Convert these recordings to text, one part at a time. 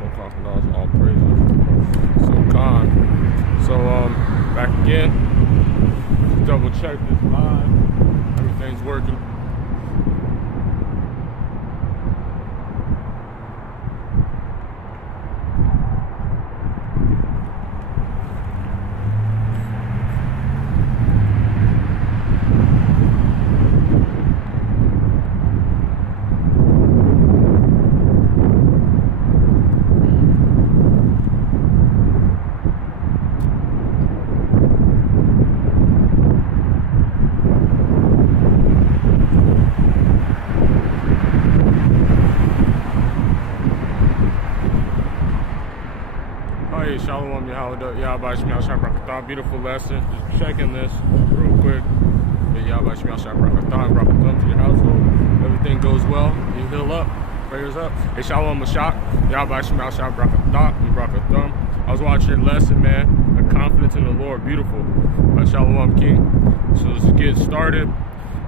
Bashim Crocodiles, all praises. So calm. So back again. Double check this live. Everything's working. Shalom, beautiful lesson. Just checking this real quick. To your household. Everything goes well. You heal up. Prayers up. Hey, Shalom Mashak. I was watching your lesson, man. The confidence in the Lord. Beautiful. Shalom King. So let's get started.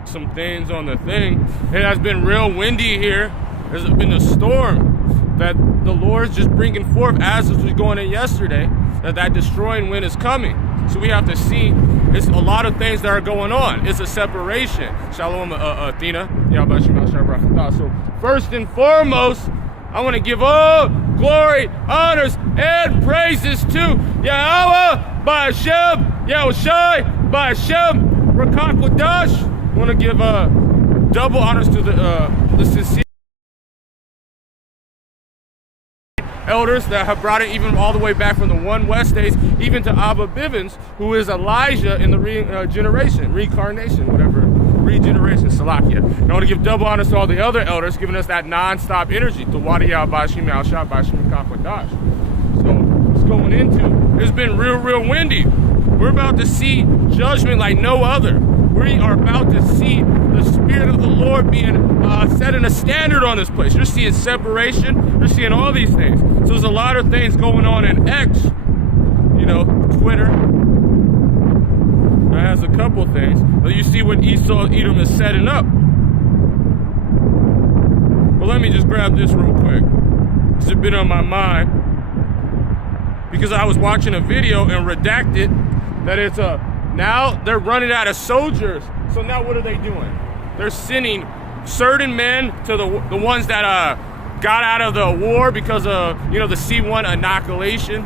Some things on the thing. It has been real windy here. There's been a storm that the Lord's just bringing forth as was going in yesterday, that destroying wind is coming. So we have to see, it's a lot of things that are going on. It's a separation. Shalom, Athena. So first and foremost, I want to give all glory, honors, and praises to Yahweh, Ba'ashem, Yahushai, Ba'ashem, Rakakwadash. I want to give double honors to the sincere elders that have brought it even all the way back from the 1 West days, even to Abba Bivens, who is Elijah in the reincarnation, Salakia. And I want to give double honors to all the other elders, giving us that non-stop energy. To Wadiyah Bashim Al-Shah Bashim Kakwadash. So it's going into, it's been real windy. We're about to see judgment like no other. We are about to see the Spirit of the Lord being setting a standard on this place. You're seeing separation. You're seeing all these things. So there's a lot of things going on in X, Twitter. That has a couple things. But you see what Esau Edom is setting up. Well, let me just grab this real quick. It's been on my mind because I was watching a video and redacted that it's now they're running out of soldiers. So now what are they doing? They're sending certain men to the ones that got out of the war because of the C1 inoculation,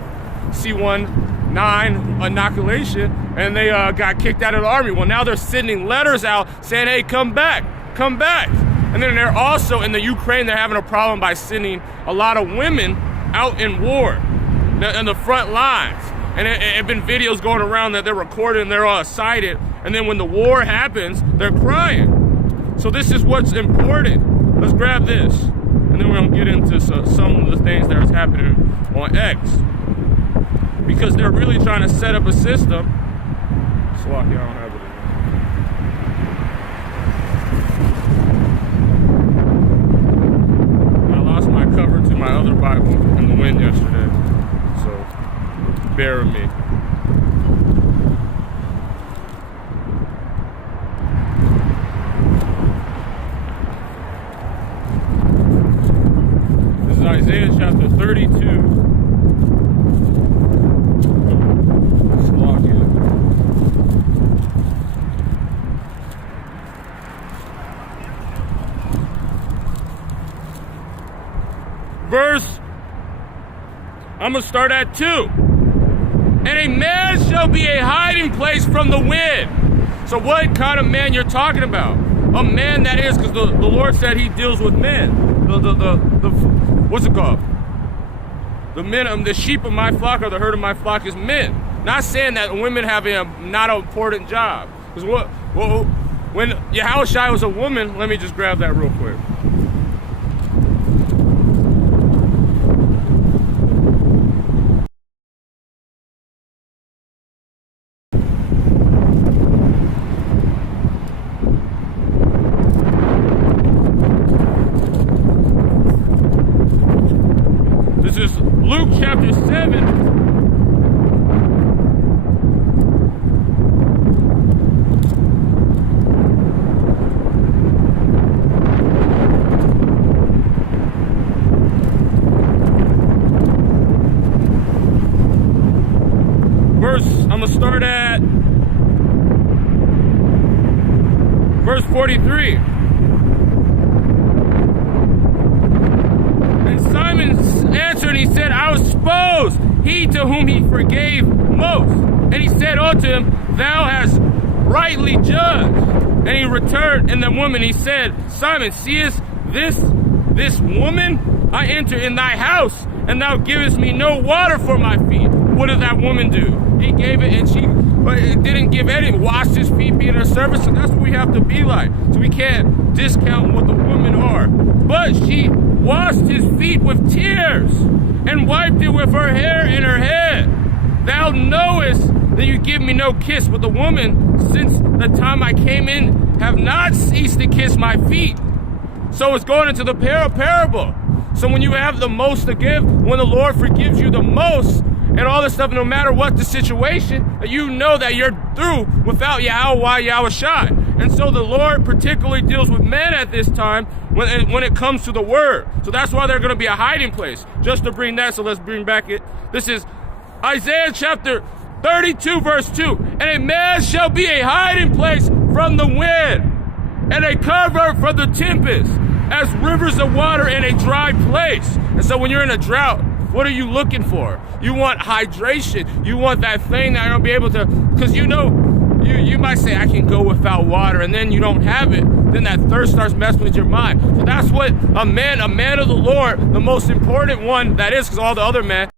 C19 inoculation, and they got kicked out of the army. Well, now they're sending letters out saying, hey, come back. And then they're also in the Ukraine, they're having a problem by sending a lot of women out in war in the front lines. And it have been videos going around that they're recording, they're all cited, and then when the war happens, they're crying. So this is what's important. Let's grab this, and then we're gonna get into some of the things that is happening on X. Because they're really trying to set up a system. Slocky, I don't have it. I lost my cover to my other Bible in the wind yesterday. So bear with me. This is Isaiah chapter 32. Verse, I'm going to start at 2. And a man shall be a hiding place from the wind. So what kind of man you're talking about? A man that is, because the Lord said he deals with men. What's it called? The men, the sheep of my flock or the herd of my flock is men. Not saying that women have a not an important job. Because when Yahushai was a woman, let me just grab that real quick. This is Luke chapter 7. I'm going to start at verse 43. And Simon answered, and he said, I was supposed he to whom he forgave most. And he said unto him, thou hast rightly judged. And he returned, and the woman, he said, Simon, seest this woman? I enter in thy house, and thou givest me no water for my feet. What did that woman do? He gave it, and she didn't give any, washed his feet, being her servant. So that's what we have to be like. So we can't discount what the women are. But she washed his feet with tears, and wiped it with her hair in her head. Thou knowest that you give me no kiss, but the woman, since the time I came in, have not ceased to kiss my feet. So it's going into the parable. So when you have the most to give, when the Lord forgives you the most, and all this stuff, no matter what the situation, you know that you're through without Yahweh Shai. And so the Lord particularly deals with men at this time when it comes to the word. So that's why they're going to be a hiding place. Just to bring that, so let's bring back it. This is Isaiah chapter 32 verse 2. And a man shall be a hiding place from the wind, and a covert from the tempest, as rivers of water in a dry place. And so when you're in a drought, what are you looking for? You want hydration. You want that thing that you're going to be able to, because you might say, I can go without water, and then you don't have it. Then that thirst starts messing with your mind. So that's what a man of the Lord, the most important one that is, because all the other men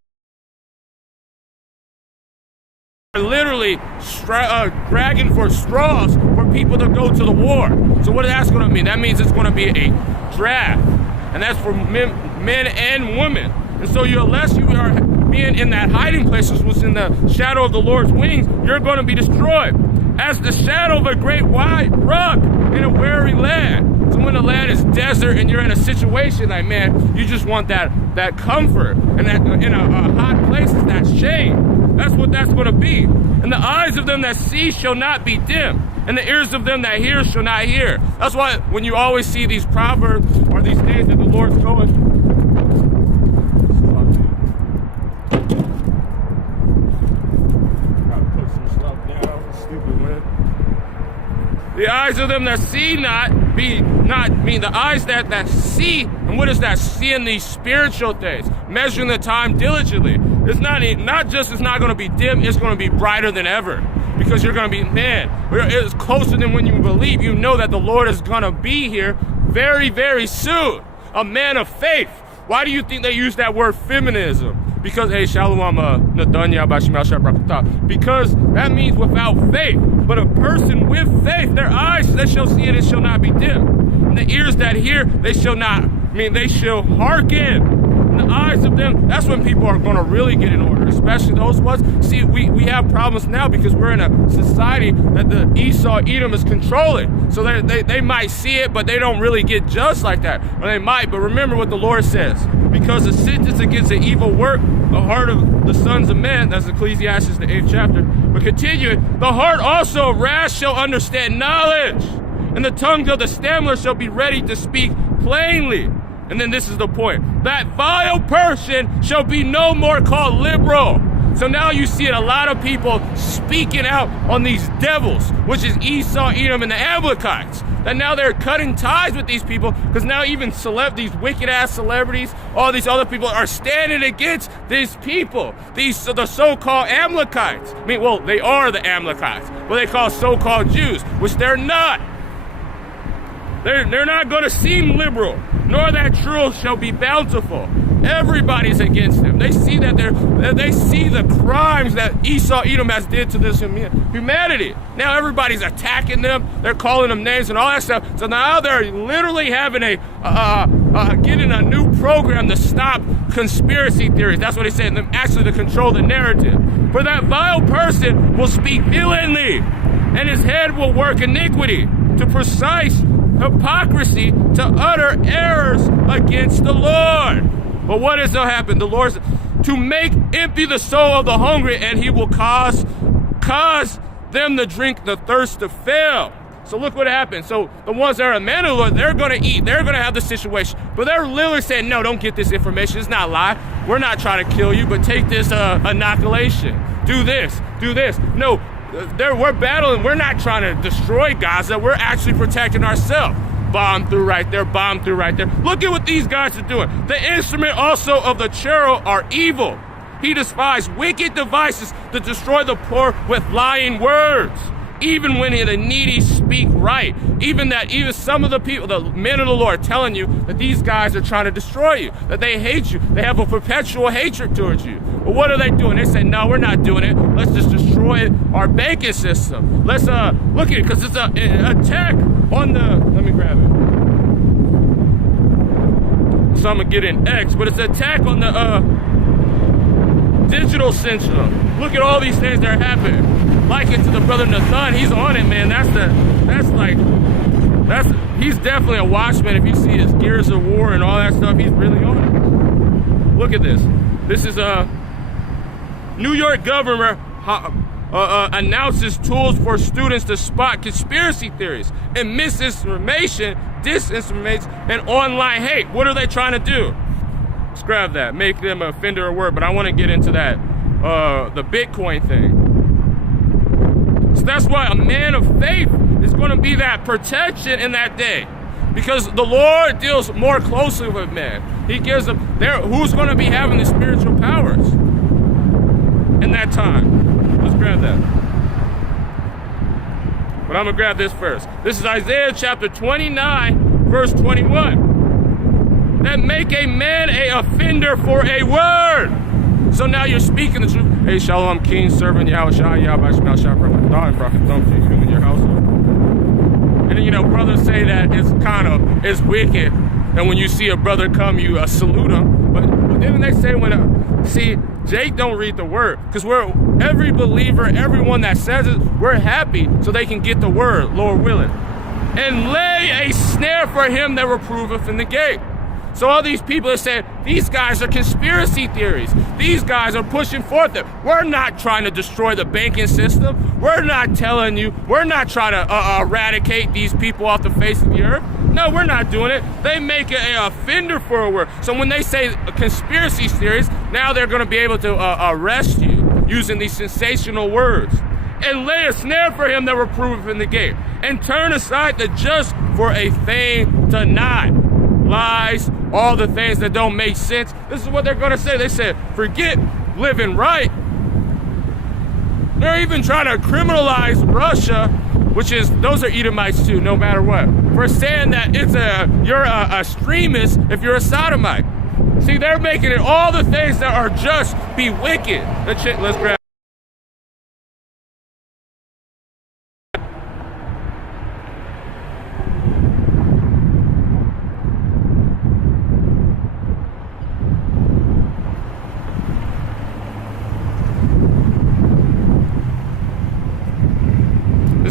are literally dragging for straws for people to go to the war. So what is that going to mean? That means it's going to be a draft, and that's for men and women. And so unless you are being in that hiding place, which was in the shadow of the Lord's wings, you're going to be destroyed. As the shadow of a great wide rock in a weary land. So when the land is desert and you're in a situation like, man, you just want that comfort. And that in a hot place is that shade. That's what that's going to be. And the eyes of them that see shall not be dim, and the ears of them that hear shall not hear. That's why when you always see these proverbs or these days that the Lord's going, the eyes of them that see the eyes that see. And what is that? Seeing these spiritual things, measuring the time diligently. It's not going to be dim, it's going to be brighter than ever. Because you're going to be, it's closer than when you believe. You know that the Lord is going to be here very, very soon. A man of faith. Why do you think they use that word feminism? Because, because that means without faith. But a person with faith, their eyes, they shall see it, it shall not be dim. And the ears that hear, they shall hearken. And the eyes of them, that's when people are going to really get in order, especially those ones. See, we have problems now because we're in a society that the Esau Edom is controlling. So they might see it, but they don't really get judged like that. Or they might, but remember what the Lord says. Because the sentence against the evil work, the heart of the sons of men, that's Ecclesiastes, the 8th chapter. But continuing, the heart also of wrath shall understand knowledge, and the tongue of the stammerer shall be ready to speak plainly. And then this is the point. That vile person shall be no more called liberal. So now you see a lot of people speaking out on these devils, which is Esau, Edom, and the Amalekites. That now they're cutting ties with these people, because now even these wicked-ass celebrities, all these other people are standing against these people, the so-called Amalekites. I mean, well, they are the Amalekites, but they call so-called Jews, which they're not. They're not going to seem liberal, nor that truth shall be bountiful. Everybody's against them. They see that they see the crimes that Esau, Edom has did to this humanity. Now everybody's attacking them. They're calling them names and all that stuff. So now they're literally having getting a new program to stop conspiracy theories. That's what they said. Actually, to control the narrative. For that vile person will speak villainy, and his head will work iniquity, to precise hypocrisy, to utter errors against the Lord. But what is to happen? The Lord to make empty the soul of the hungry, and he will cause them to drink the thirst to fail. So look what happened. So the ones that are a man of the Lord, they're going to eat. They're going to have the situation. But they're literally saying, no, don't get this information. It's not a lie. We're not trying to kill you, but take this inoculation. Do this. Do this. No, we're battling. We're not trying to destroy Gaza. We're actually protecting ourselves. Bomb through right there. Bomb through right there. Look at what these guys are doing. The instrument also of the cherub are evil. He devised wicked devices to destroy the poor with lying words. Even when the needy speak right, even some of the people, the men of the Lord, telling you that these guys are trying to destroy you, that they hate you, they have a perpetual hatred towards you. But what are they doing? They say, no, we're not doing it. Let's just destroy our banking system. Let's look at it, because it's an attack on the, let me grab it. So I'm gonna get in X, but it's an attack on the digital system. Look at all these things that are happening. Like it to the brother Nathan, he's on it, man. He's definitely a watchman. If you see his Gears of War and all that stuff, he's really on it. Look at this. This is a New York governor announces tools for students to spot conspiracy theories and misinformation, disinformation, and online hate. What are they trying to do? Let's grab that. Make them an offender of word. But I want to get into that, the Bitcoin thing. So that's why a man of faith is going to be that protection in that day, because the Lord deals more closely with man. He gives them who's going to be having the spiritual powers in that time. Let's grab that. But I'm going to grab this first. This is Isaiah chapter 29, verse 21. That make a man a offender for a word. So now you're speaking the truth. Hey, Shalom, King, servant Yahweh Shai, Yahweh Shemel Shai, Prophet Thought, and Prophet Don't you in your household. And then, brothers say that it's wicked. And when you see a brother come, you salute him. But then they say, see, Jake don't read the word. Because every believer, everyone that says it, we're happy so they can get the word, Lord willing. And lay a snare for him that reproveth in the gate. So all these people are saying, these guys are conspiracy theories. These guys are pushing forth it. We're not trying to destroy the banking system. We're not telling you. We're not trying to eradicate these people off the face of the earth. No, we're not doing it. They make it an offender for a word. So when they say conspiracy theories, now they're going to be able to arrest you using these sensational words. And lay a snare for him that reproveth in the gate. And turn aside the just for a thing to not. Lies, all the things that don't make sense. This is what they're going to say. They said, forget living right. They're even trying to criminalize Russia, those are Edomites too, no matter what, for saying that you're a extremist if you're a sodomite. See, they're making it all the things that are just be wicked. Let's grab.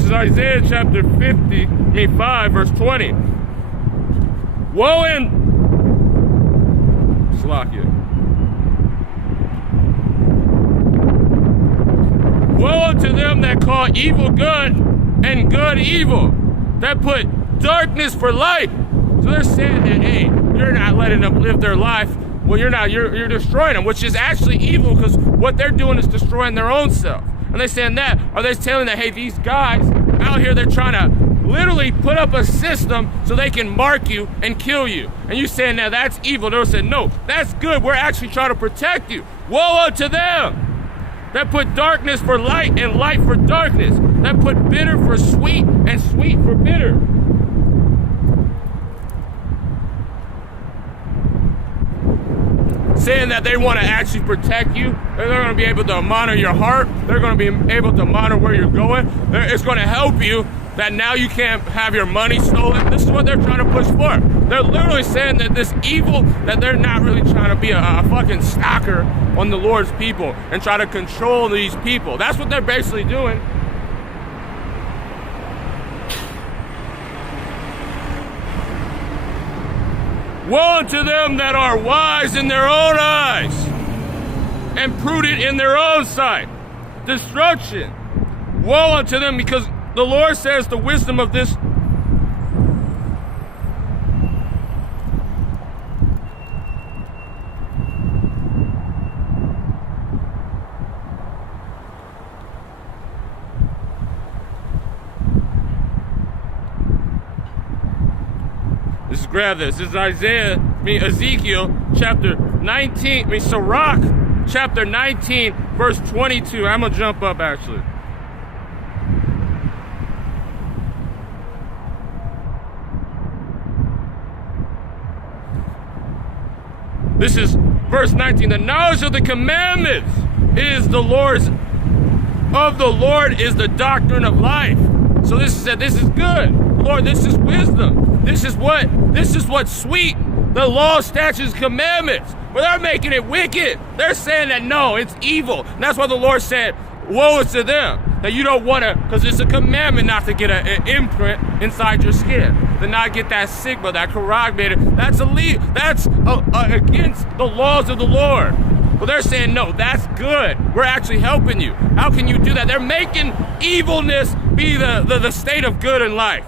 Isaiah chapter 5, verse 20. Woe in Slakia. Woe unto them that call evil good and good evil, that put darkness for light. So they're saying that, hey, you're not letting them live their life. Well, you're destroying them, which is actually evil, because what they're doing is destroying their own self. And they're saying that, or they're telling that, hey, these guys out here, they're trying to literally put up a system so they can mark you and kill you. And you saying, now that's evil. They're saying, no, that's good. We're actually trying to protect you. Woe unto them that put darkness for light and light for darkness, that put bitter for sweet and sweet for bitter. Saying that they want to actually protect you. They're going to be able to monitor your heart. They're going to be able to monitor where you're going. It's going to help you that now you can't have your money stolen. This is what they're trying to push for. They're literally saying that this evil, that they're not really trying to be a fucking stalker on the Lord's people and try to control these people. That's what they're basically doing. Woe unto them that are wise in their own eyes and prudent in their own sight. Destruction. Woe unto them, because the Lord says the wisdom of this. Grab this. This is Ezekiel chapter 19, Sirach chapter 19, verse 22. I'm going to jump up actually. This is verse 19. The knowledge of the commandments is the Lord's, of the Lord is the doctrine of life. So this is good. Lord, this is wisdom. This is what's sweet. The law, statutes, commandments. But they're making it wicked. They're saying that no, it's evil. And that's why the Lord said, woe is to them. That you don't want to, because it's a commandment not to get an imprint inside your skin. To not get that sigma, that corroborated. That's against the laws of the Lord. But they're saying, no, that's good. We're actually helping you. How can you do that? They're making evilness be the state of good in life.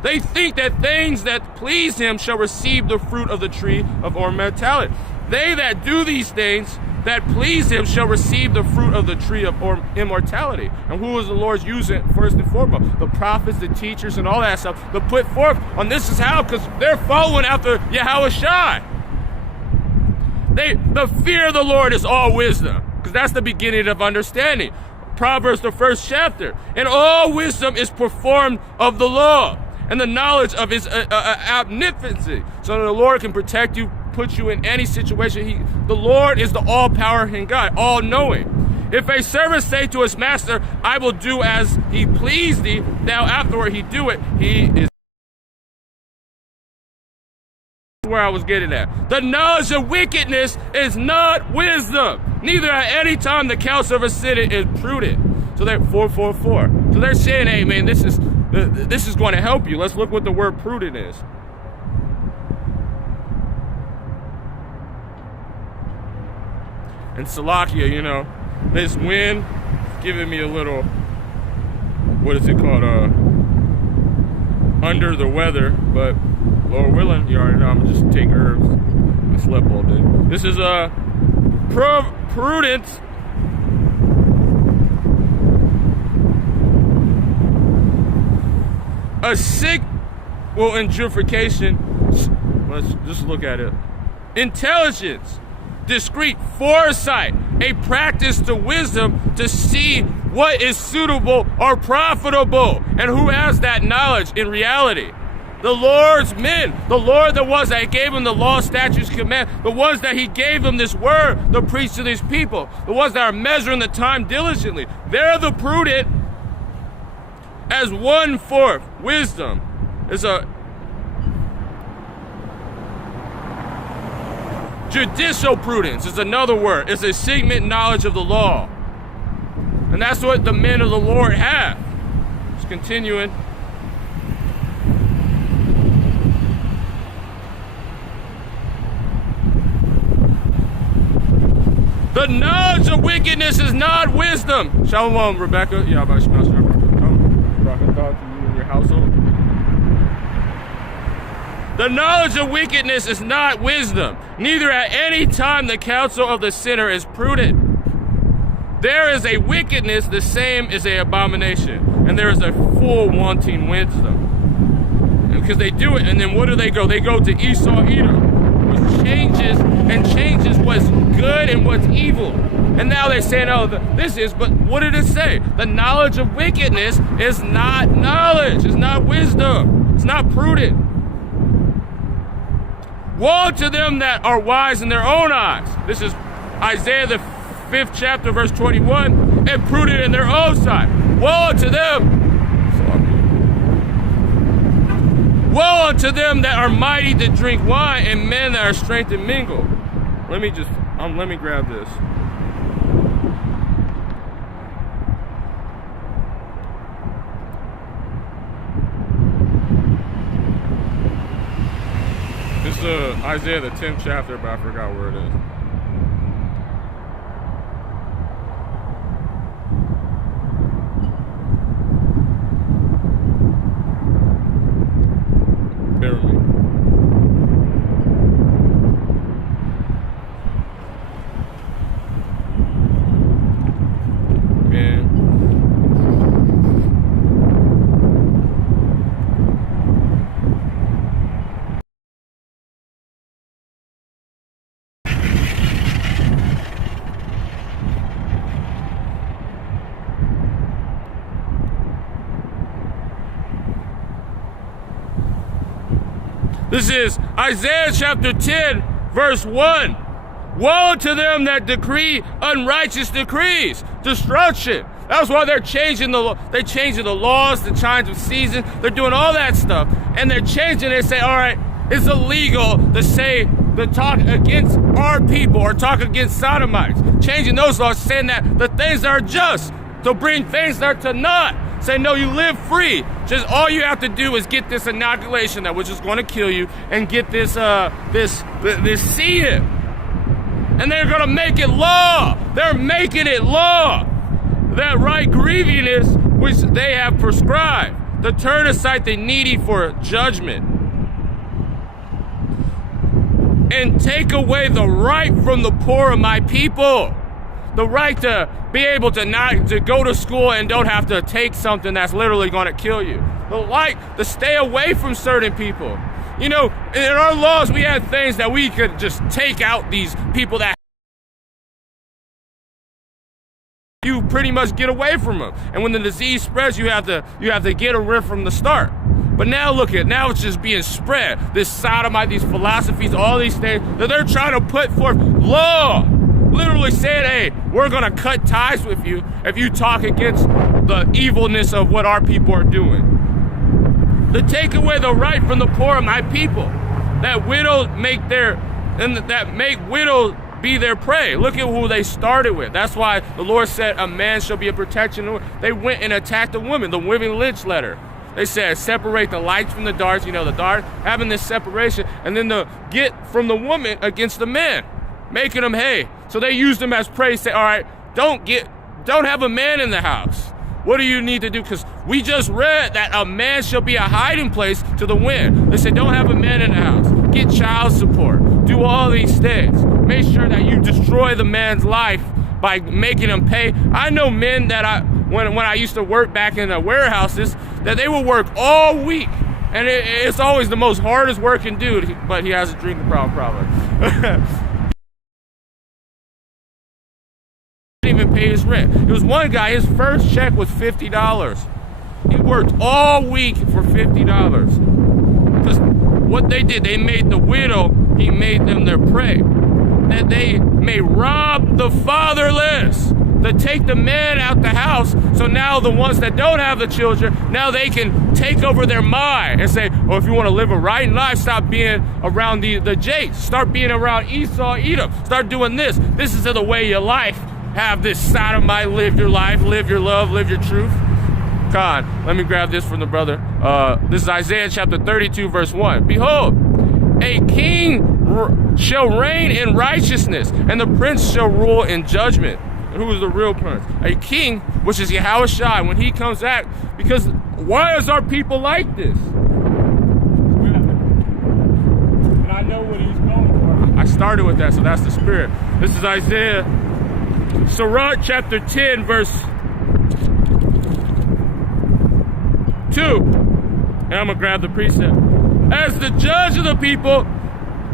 They think that things that please him shall receive the fruit of the tree of immortality. They that do these things that please him shall receive the fruit of the tree of immortality. And who is the Lord using first and foremost? The prophets, the teachers, and all that stuff to put forth on this is how, because they're following after Yahushua. The fear of the Lord is all wisdom, because that's the beginning of understanding. Proverbs, the first chapter. And all wisdom is performed of the law, and the knowledge of his omnipotency, so that the Lord can protect you, put you in any situation. The Lord is the all-powerful God, all-knowing. If a servant say to his master, I will do as he please thee, now afterward he do it, he is where I was getting at. The knowledge of wickedness is not wisdom, neither at any time the counsel of a city is prudent. So they're 444. So they're saying, hey man, this is going to help you. Let's look what the word prudent is. And Salakia, this wind is giving me a little, what is it called, under the weather, but Lord willing, you already know, I'm gonna just take herbs. I slept all day. This is prudence. A sick will endurification. Let's just look at it. Intelligence, discreet foresight, a practice to wisdom to see what is suitable or profitable. And who has that knowledge in reality? The Lord's men, the Lord, the ones that gave him the law, statutes, command, the ones that he gave them this word to preach to these people, the ones that are measuring the time diligently. They're the prudent. As 1/4 wisdom is a judicial prudence is another word. It's a segment knowledge of the law. And that's what the men of the Lord have. Just continuing. The knowledge of wickedness is not wisdom. Shalom, Rebecca. Yeah, about to you and your household. The knowledge of wickedness is not wisdom, neither at any time the counsel of the sinner is prudent. There is a wickedness, the same is an abomination, and there is a full wanting wisdom. And because they do it, and then what do? They go to Esau, Edom, which changes what's good and what's evil. And now they're saying, oh, but what did it say? The knowledge of wickedness is not knowledge. It's not wisdom. It's not prudent. Woe to them that are wise in their own eyes. This is Isaiah, the 5th chapter, verse 21. And prudent in their own sight. Woe to them. Woe unto them that are mighty to drink wine, and men that are strength to mingle. Let me grab this. This is Isaiah, the 10th chapter, but I forgot where it is. This is Isaiah chapter 10, verse 1. Woe to them that decree unrighteous decrees, destruction. That's why they're changing the laws, the times of season. They're doing all that stuff. And they're changing it. They say, all right, it's illegal to talk against our people or talk against sodomites. Changing those laws, saying that the things that are just, to bring things that are to naught. Say, no, you live free. Just all you have to do is get this inoculation that was just going to kill you and get this seed. And they're going to make it law. They're making it law. That right grievingness which they have prescribed, to turn aside the needy for judgment, and take away the right from the poor of my people. The right to be able to go to school and don't have to take something that's literally going to kill you. The right to stay away from certain people. You know, in our laws, we had things that we could just take out these people that you pretty much get away from them. And when the disease spreads, you have to get rid from the start. But now now it's just being spread. This sodomite, these philosophies, all these things that they're trying to put forth law. Literally said, hey, we're going to cut ties with you if you talk against the evilness of what our people are doing. To take away the right from the poor of my people, that widows make widows be their prey. Look at who they started with. That's why the Lord said a man shall be a protection. They went and attacked a woman, the women lynch letter. They said, separate the lights from the darks, the dark, having this separation, and then the get from the woman against the man, making them hay. So they used them as prey, say, all right, don't have a man in the house. What do you need to do? Because we just read that a man shall be a hiding place to the wind. They said, don't have a man in the house. Get child support. Do all these things. Make sure that you destroy the man's life by making him pay. I know men that when I used to work back in the warehouses, that they would work all week. And it's always the most hardest working dude, but he has a drinking problem probably. Didn't even pay his rent. There was one guy, his first check was $50. He worked all week for $50. Because what they did, they made the widow, he made them their prey. That they may rob the fatherless, to take the man out the house. So now the ones that don't have the children, now they can take over their mind and say, oh, if you want to live a right life, stop being around the Jakes. Start being around Esau, Edom. Start doing this. This is the way your life. Have this sodomite, live your life, live your love, live your truth. God, let me grab this from the brother. This is Isaiah chapter 32, verse 1. Behold, a king shall reign in righteousness, and the prince shall rule in judgment. And who is the real prince? A king, which is Yahushua, when he comes back. Because why is our people like this? And I know what he's going for. I started with that, so that's the spirit. This is Isaiah Sirach chapter 10, verse 2. And I'm going to grab the precept. As the judge of the people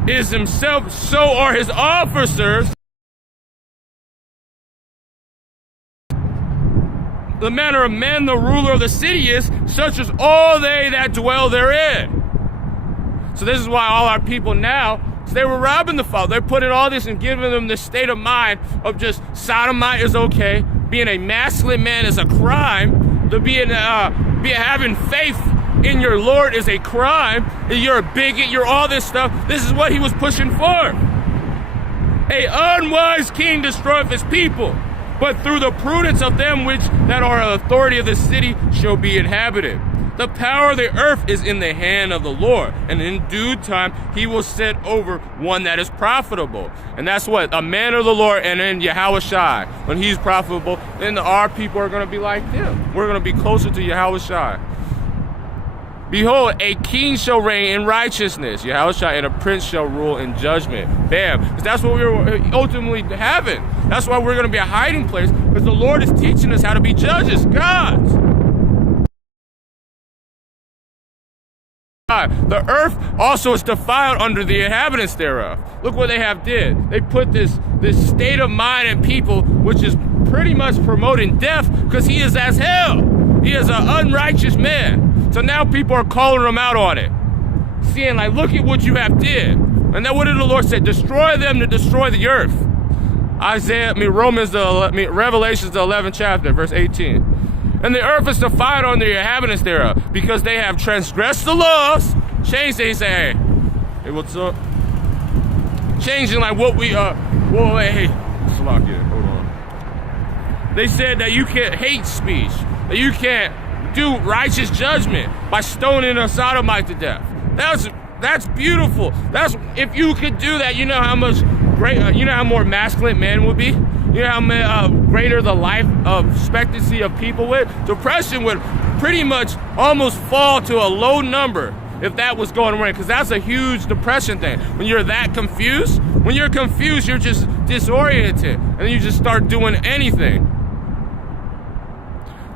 is himself, so are his officers. The manner of men, the ruler of the city is, such as all they that dwell therein. So this is why all our people now, they were robbing the father. They're putting all this and giving them this state of mind of just sodomite is okay, being a masculine man is a crime, to having faith in your Lord is a crime, you're a bigot, you're all this stuff. This is what he was pushing for. A unwise king destroyeth his people, but through the prudence of them which that are authority of the city shall be inhabited. The power of the earth is in the hand of the Lord, and in due time he will set over one that is profitable. And that's what? A man of the Lord, and then Yahushua. When he's profitable, then our people are going to be like them. We're going to be closer to Yahushua. Behold, a king shall reign in righteousness, Yahushua, and a prince shall rule in judgment. Bam. Because that's what we're ultimately having. That's why we're going to be a hiding place, because the Lord is teaching us how to be judges, gods. The earth also is defiled under the inhabitants thereof. Look what they have did. They put this state of mind in people, which is pretty much promoting death, because he is as hell. He is an unrighteous man. So now people are calling him out on it. seeing like, look at what you have did. And then what did the Lord say? Destroy them to destroy the earth. Revelations, the 11th chapter, verse 18. And the earth is defiled on the inhabitants thereof, because they have transgressed the laws. Change, they say, hey, what's up? Changing like what we, hey, Slovakia, hold on. They said that you can't hate speech, that you can't do righteous judgment by stoning a sodomite to death. That's beautiful. That's, if you could do that, you know how much you know how more masculine men would be? You know how greater the life expectancy of people would? Depression would pretty much almost fall to a low number if that was going on, because that's a huge depression thing. When you're that confused, you're just disoriented, and you just start doing anything.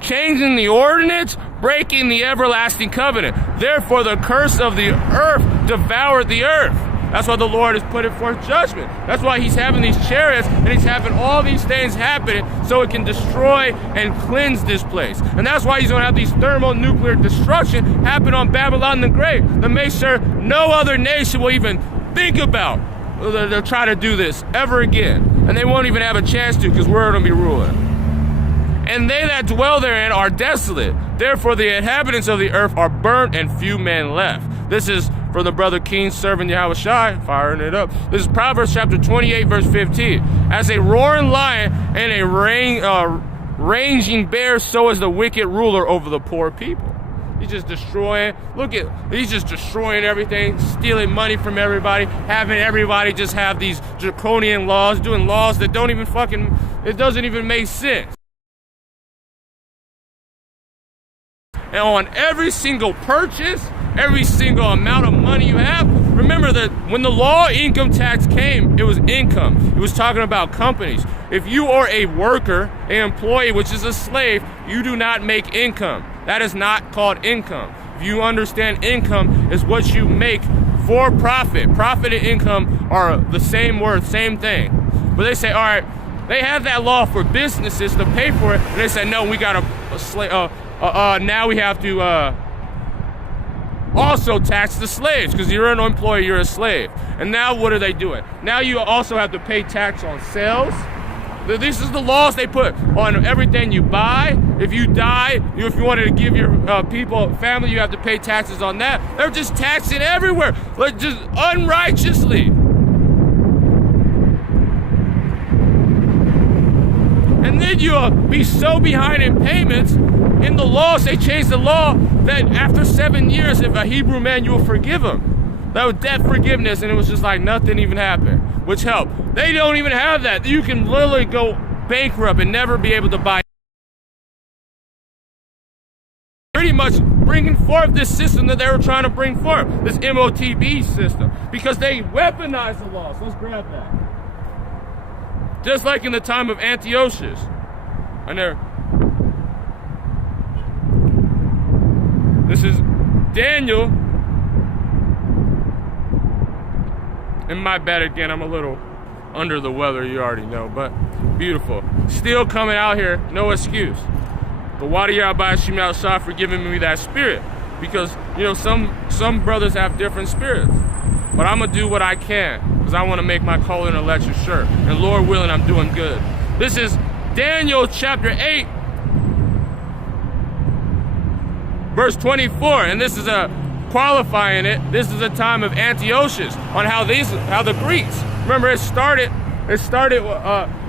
Changing the ordinance, breaking the everlasting covenant. Therefore, the curse of the earth devoured the earth. That's why the Lord is putting forth judgment. That's why he's having these chariots, and he's having all these things happening so it can destroy and cleanse this place. And that's why he's going to have these thermonuclear destruction happen on Babylon the Great, to make sure no other nation will even think about they'll try to do this ever again. And they won't even have a chance to, because we're going to be ruling. And they that dwell therein are desolate. Therefore the inhabitants of the earth are burnt, and few men left. This is for the brother King serving Yahweh Shai, firing it up. This is Proverbs chapter 28, verse 15. As a roaring lion and a raging bear, so is the wicked ruler over the poor people. He's just destroying, he's just destroying everything, stealing money from everybody, having everybody just have these draconian laws, doing laws that don't even it doesn't even make sense. And on every single purchase, every single amount of money you have, remember that when the law income tax came, it was income. It was talking about companies. If you are a worker, an employee, which is a slave, you do not make income. That is not called income. If you understand, income is what you make for profit. Profit and income are the same word, same thing. But they say, all right, they have that law for businesses to pay for it, and they say, no, we got now we have to also tax the slaves, because you're an employee, you're a slave. And now what are they doing? Now you also have to pay tax on sales. This is the laws they put on everything you buy. If you die, if you wanted to give your family, you have to pay taxes on that. They're just taxing everywhere, like just unrighteously. And then you'll be so behind in payments. In the laws, they changed the law that after 7 years, if a Hebrew man, you will forgive him. That was debt forgiveness, and it was just like nothing even happened, which helped. They don't even have that. You can literally go bankrupt and never be able to buy. Pretty much bringing forth this system that they were trying to bring forth, this MOTB system, because they weaponized the laws. Let's grab that. Just like in the time of Antiochus. And this is Daniel. And my bad again, I'm a little under the weather, you already know, but beautiful. Still coming out here, no excuse. But why do y'all buy Shim outside for giving me that spirit? Because, you know, some brothers have different spirits. But I'm going to do what I can, because I want to make my calling and election sure. And Lord willing, I'm doing good. This is Daniel chapter 8, verse 24. And this is qualifying it. This is a time of Antiochus, on how the Greeks, remember it started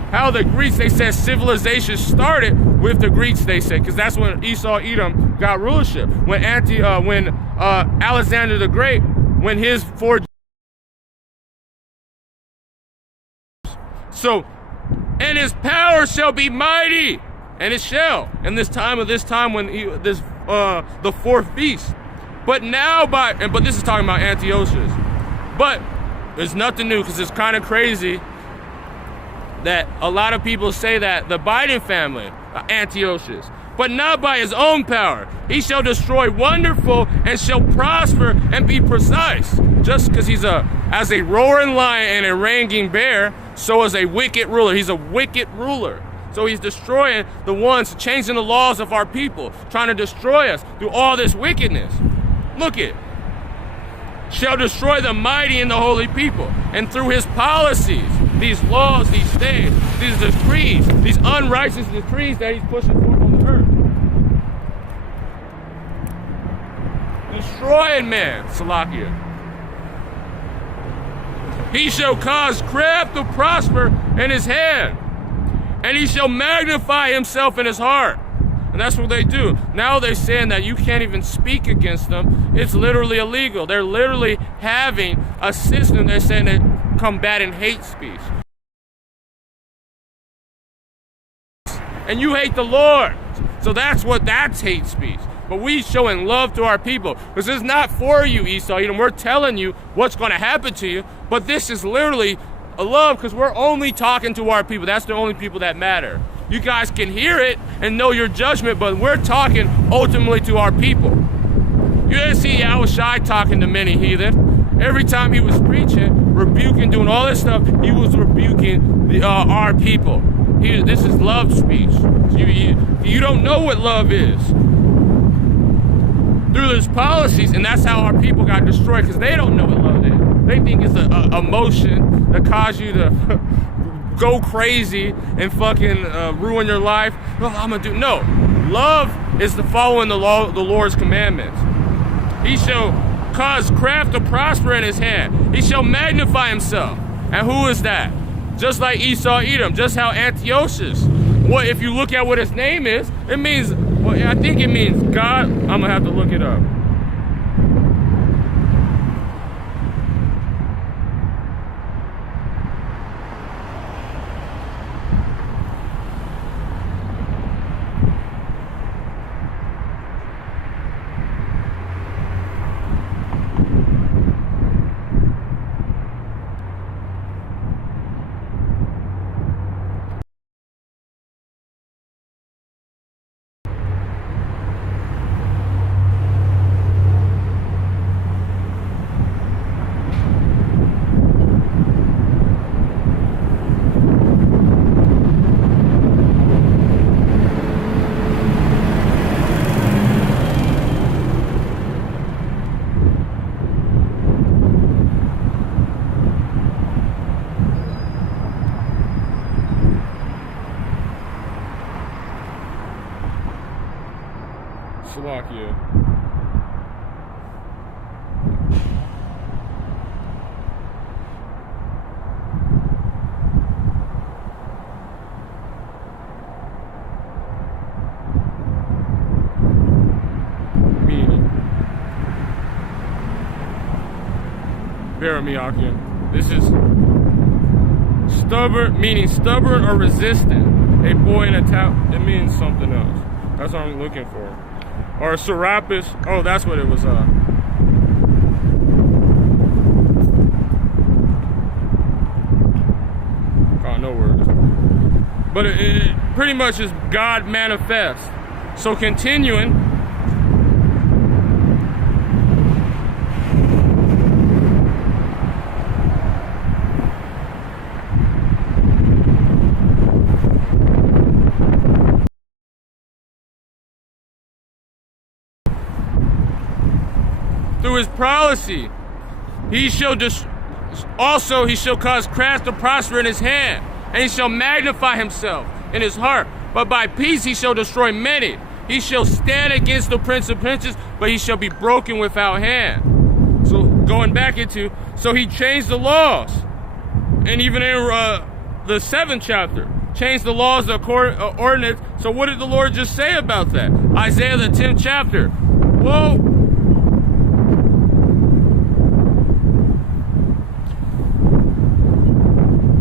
how the Greeks, they said civilization started with the Greeks, they said, because that's when Esau, Edom got rulership. When Alexander the Great, when his four. So, and his power shall be mighty, and it shall. And this time when the fourth beast. But now but this is talking about Antiochus. But there's nothing new, because it's kind of crazy that a lot of people say that the Biden family, Antiochus, but not by his own power. He shall destroy wonderful and shall prosper and be precise. Just because he's as a roaring lion and a raging bear, so is a wicked ruler. He's a wicked ruler. So he's destroying the ones, changing the laws of our people, trying to destroy us through all this wickedness. Look it. shall destroy the mighty and the holy people. And through his policies, these laws, these things, these decrees, these unrighteous decrees that he's pushing forth on the earth. Destroying man, Salakia. He shall cause craft to prosper in his hand, and he shall magnify himself in his heart. And that's what they do. Now they're saying that you can't even speak against them. It's literally illegal. They're literally having a system. They're saying they're combating hate speech. And you hate the Lord. So that's hate speech. But we showing love to our people. Because it's not for you, Esau. We're telling you what's going to happen to you. But this is literally a love because we're only talking to our people. That's the only people that matter. You guys can hear it and know your judgment, but we're talking ultimately to our people. You didn't see Yahushua talking to many heathen. Every time he was preaching, rebuking, doing all this stuff, he was rebuking our people. This is love speech. You don't know what love is. Through those policies, and that's how our people got destroyed, because they don't know what love is. They think it's a emotion that causes you to go crazy and fucking ruin your life. Well, I'm gonna do no. Love is the following the Lord's commandments. He shall cause craft to prosper in his hand. He shall magnify himself. And who is that? Just like Esau, Edom. Just how Antiochus. What if you look at what his name is? It means. Well, I think it means God. I'm gonna have to look it up. Slovakia. Meaning. Baramiakian. This is stubborn, meaning stubborn or resistant. A boy in a town. It means something else. That's what I'm looking for. Or Serapis. Oh, that's what it was. Oh, no words. But it pretty much is God manifest. So continuing. Through his policy, he shall cause craft to prosper in his hand, and he shall magnify himself in his heart. But by peace he shall destroy many. He shall stand against the prince of princes, but he shall be broken without hand. So going back into, so he changed the laws, and even in the 7th chapter, changed the laws, the ordinance. So what did the Lord just say about that? Isaiah the 10th chapter. Whoa.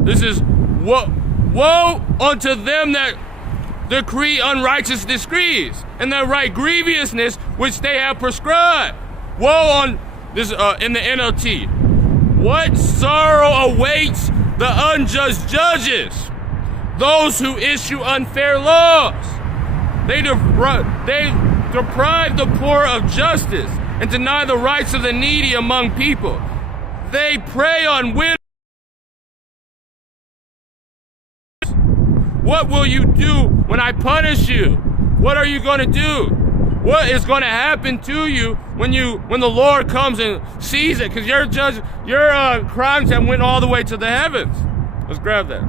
This is woe unto them that decree unrighteous decrees and that write grievousness which they have prescribed. Woe on this in the NLT. What sorrow awaits the unjust judges, those who issue unfair laws. They deprive the poor of justice and deny the rights of the needy among people. They prey on widows. What will you do when I punish you? What are you going to do? what is going to happen to you when the Lord comes and sees it, because your crimes have went all the way to the heavens. Let's grab that.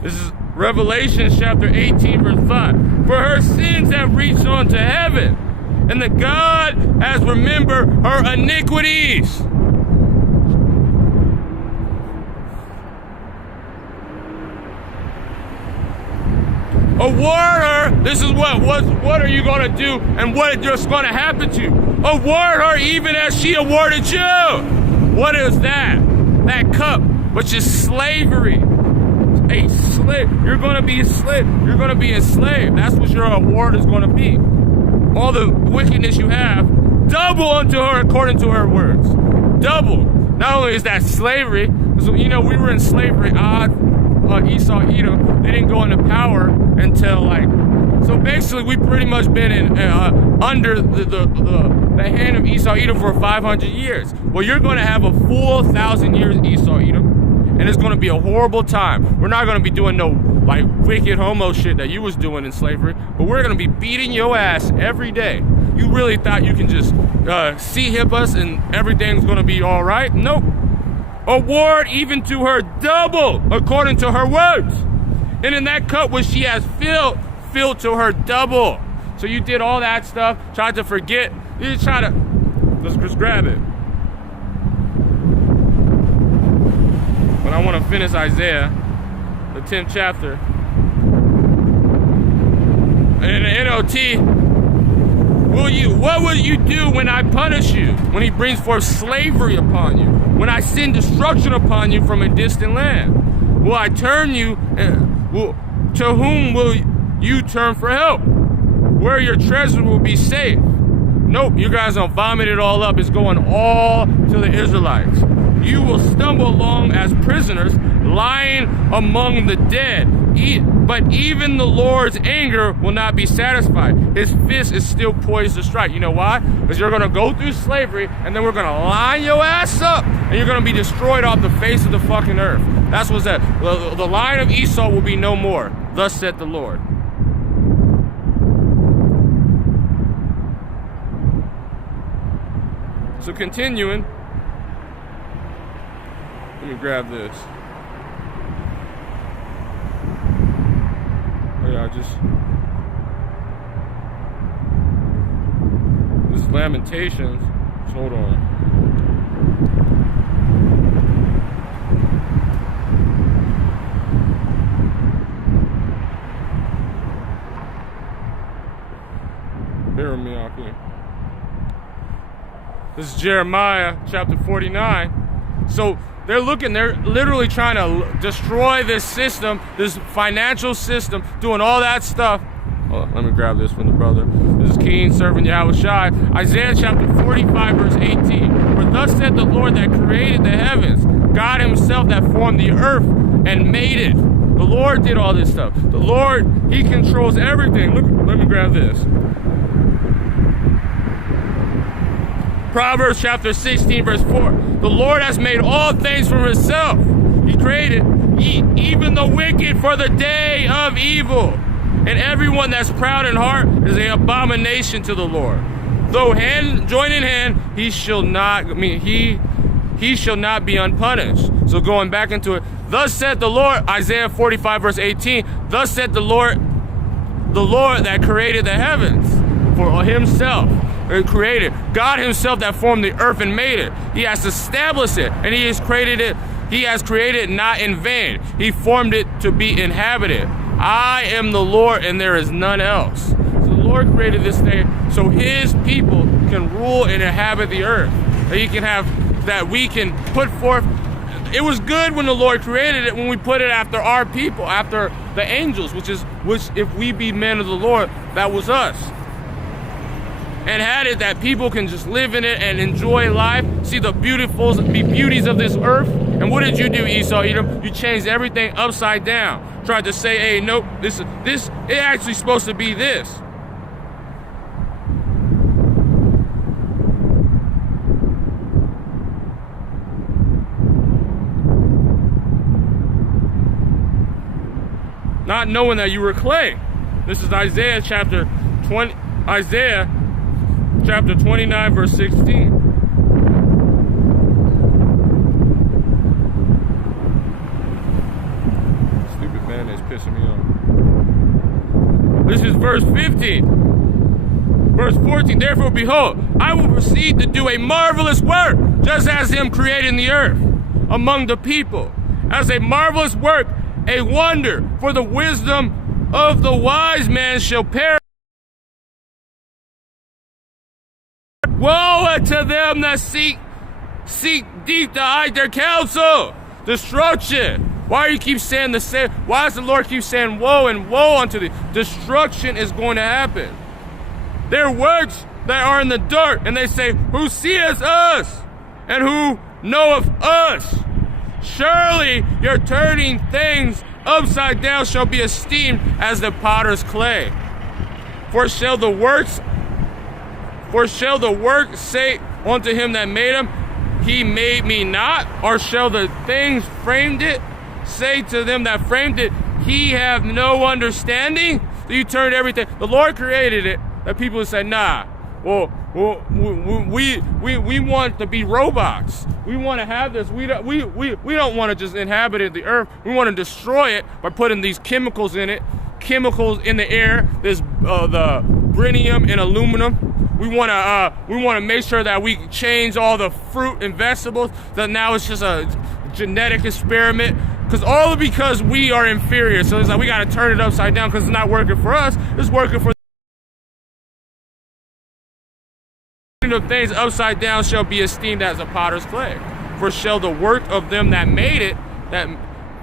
This is Revelation chapter 18, verse 5. For her sins have reached unto heaven, and that God has remembered her iniquities. Award her. This is what are you going to do, and what is going to happen to you? Award her even as she awarded you. What is that? That cup, which is slavery. A slave. You're going to be a slave. You're going to be enslaved. That's what your award is going to be. All the wickedness you have, double unto her according to her words. Double. Not only is that slavery, because, we were in slavery. Esau, Edom, they didn't go into power until so basically we pretty much been in under the hand of Esau, Edom for 500 years. Well, you're going to have a full 1,000 years Esau, Edom. And it's going to be a horrible time. We're not going to be doing no wicked homo shit that you was doing in slavery, but we're going to be beating your ass every day. You really thought you can just hip us and everything's going to be all right? Nope. Award even to her double according to her words. And in that cup which she has filled to her double. So you did all that stuff, tried to forget. You just try to, let's just grab it. But I want to finish Isaiah, the 10th chapter. In the NLT, what will you do when I punish you? When he brings forth slavery upon you? When I send destruction upon you from a distant land? Will I turn you, to whom will you turn for help? Where your treasure will be safe? Nope, you guys don't vomit it all up. It's going all to the Israelites. You will stumble along as prisoners, lying among the dead. But even the Lord's anger will not be satisfied. His fist is still poised to strike. You know why? Because you're going to go through slavery, and then we're going to line your ass up, and you're going to be destroyed off the face of the fucking earth. That's what's that. The line of Esau will be no more. Thus saith the Lord. So continuing. Let me grab this. Oh yeah, this is Lamentations. Just hold on. Bear with me out here. This is Jeremiah chapter 49. So they're literally trying to destroy this system, this financial system, doing all that stuff. Hold on, let me grab this from the brother. This is King, servant Yahweh Shai. Isaiah chapter 45, verse 18. For thus said the Lord that created the heavens, God himself that formed the earth and made it. The Lord did all this stuff. The Lord, he controls everything. Look, let me grab this. Proverbs chapter 16, verse 4. The Lord has made all things from himself. He created even the wicked for the day of evil. And everyone that's proud in heart is an abomination to the Lord. Though join in hand, he shall not be unpunished. So going back into it, thus said the Lord, Isaiah 45, verse 18, thus said the Lord that created the heavens for himself. Created God himself that formed the earth and made it. He has established it, and he has created it. He has created it not in vain. He formed it to be inhabited. I am the Lord, and there is none else. So the Lord created this thing so his people can rule and inhabit the earth. That we can put forth. It was good when the Lord created it, when we put it after our people, after the angels, which if we be men of the Lord, that was us. And had it that people can just live in it and enjoy life, see the beauties of this earth. And And what did you do, Esau, Edom? You changed everything upside down. Tried to say, hey, nope, this, it actually supposed to be this. Not knowing that you were clay. This is Isaiah chapter 29, verse 16. Stupid man is pissing me off. This is verse 15. Verse 14, therefore behold, I will proceed to do a marvelous work, just as him creating the earth among the people. As a marvelous work, a wonder, for the wisdom of the wise man shall perish. Woe unto them that seek deep to hide their counsel. Destruction. Why do you keep saying the same? Why does the Lord keep saying woe and woe unto thee? Destruction is going to happen. Their works that are in the dark, and they say, who seeth us? And who knoweth us? Surely your turning things upside down shall be esteemed as the potter's clay. For shall the work say unto him that made him, he made me not? Or shall the things framed it say to them that framed it, he have no understanding? So you turned everything. The Lord created it, that people would say, nah, well, we want to be robots. We want to have this. We don't want to just inhabit the earth. We want to destroy it by putting these chemicals in it, chemicals in the air. This the brennium and aluminum. We want to make sure that we change all the fruit and vegetables. That now it's just a genetic experiment. Because we are inferior. So it's like we got to turn it upside down because it's not working for us. It's working for. Of things upside down shall be esteemed as a potter's clay. For shall the work of them that made it, that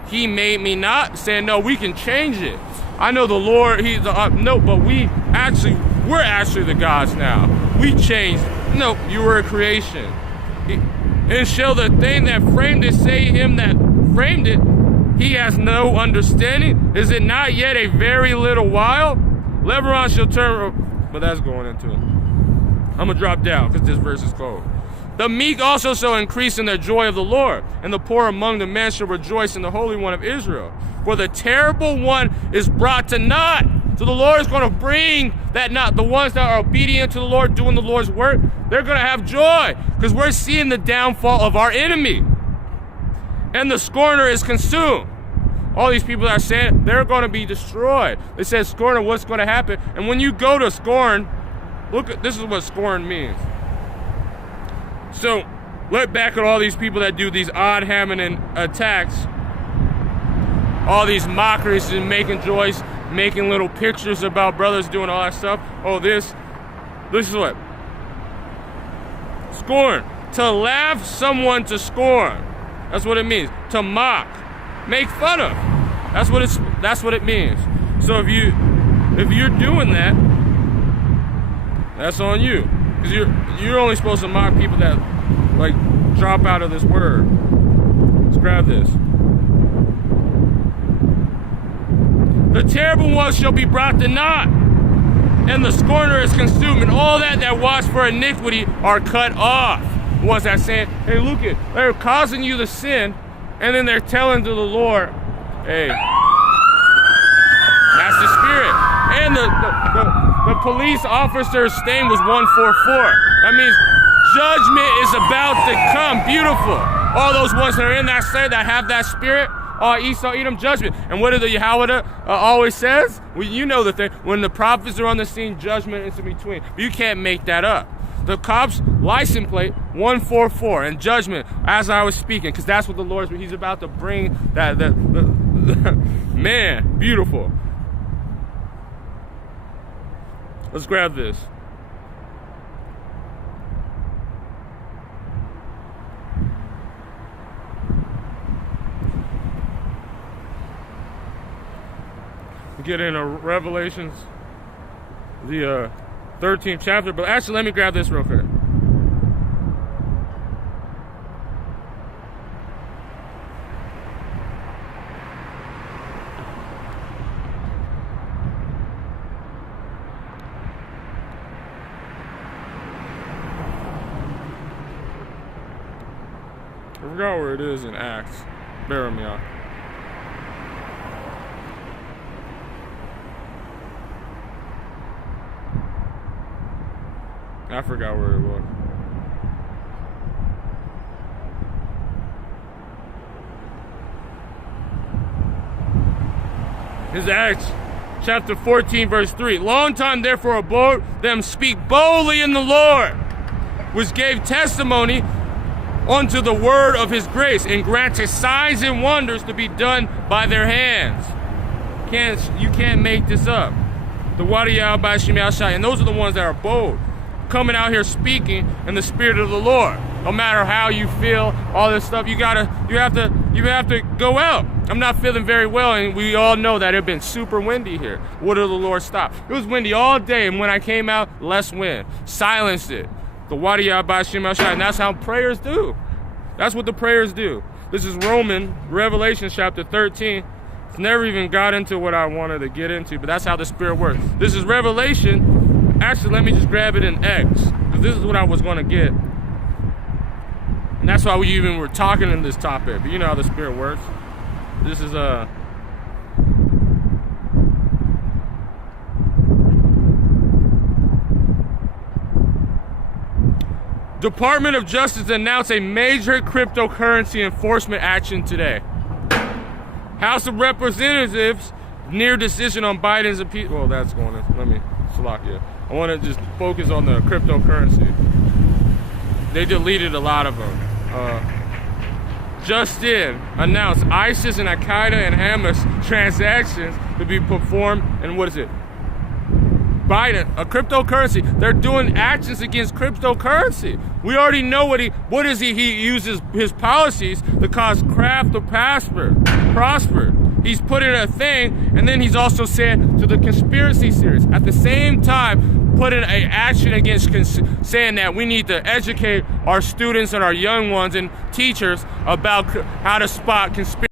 he made me not, saying, no, we can change it. I know the Lord, he's no, but we're actually the gods now. We changed. No, you were a creation. And shall the thing that framed it say him that framed it, he has no understanding? Is it not yet a very little while? Lebanon shall turn, but that's going into it. I'm going to drop down because this verse is cold. The meek also shall increase in their joy of the Lord, and the poor among the men shall rejoice in the Holy One of Israel. For the terrible one is brought to naught. So the Lord is going to bring that not. The ones that are obedient to the Lord, doing the Lord's work, they're going to have joy because we're seeing the downfall of our enemy. And the scorner is consumed. All these people that are saying they're going to be destroyed. They said, scorner, what's going to happen? And when you go to scorn, look at this is what scorn means. So look back at all these people that do these odd hominem attacks, all these mockeries and making joys, making little pictures about brothers doing all that stuff. Oh, this is what? Scorn. To laugh someone to scorn. That's what it means. To mock. Make fun of. That's what it means. So if you're doing that, that's on you. Because you're only supposed to mock people that like drop out of this word. Let's grab this. The terrible one shall be brought to naught, and the scorner is consumed, and all that watch for iniquity are cut off. The ones that saying, hey, look it, they're causing you to sin, and then they're telling to the Lord, hey, that's the spirit. And the police officer's name was 144. That means judgment is about to come. Beautiful. All those ones that are in that state that have that spirit, Esau, Edom, judgment. And what did the Yahweh always says? Well, you know the thing. When the prophets are on the scene, judgment is in between. But you can't make that up. The cops' license plate 144 and judgment as I was speaking, because that's what the Lord's. He's about to bring that. Man, beautiful. Let's grab this. We get into Revelations, the 13th chapter, but actually let me grab this real quick. forgot where it is in Acts. Bear with me out. I forgot where it was. It's Acts chapter 14, verse 3. Long time therefore abode them speak boldly in the Lord, which gave testimony unto the word of his grace, and granted signs and wonders to be done by their hands. You can't make this up. The Wadiyah by Shemel Shai, and those are the ones that are bold, coming out here speaking in the spirit of the Lord. No matter how you feel, all this stuff, you have to go out. I'm not feeling very well, and we all know that it's been super windy here. What did the Lord stop? It was windy all day, and when I came out, less wind. Silenced it. The Wadiyah by Shemel Shai, and that's how prayers do. That's what the prayers do. This is Revelation chapter 13. It's never even got into what I wanted to get into, but that's how the Spirit works. This is Revelation. Actually, let me just grab it in X, because this is what I was going to get. And that's why we even were talking in this topic. But you know how the Spirit works. This is Department of Justice announced a major cryptocurrency enforcement action today. House of Representatives near decision on Biden's impeachment. Well, that's going to, let me slack you. I want to just focus on the cryptocurrency. They deleted a lot of them. Just in announced ISIS and Al-Qaeda and Hamas transactions to be performed, and what is it? Biden, a cryptocurrency. They're doing actions against cryptocurrency. We already know what is he uses his policies to cause craft to prosper. He's put in a thing, and then he's also said to the conspiracy series. At the same time, put in an action against saying that we need to educate our students and our young ones and teachers about how to spot conspiracy.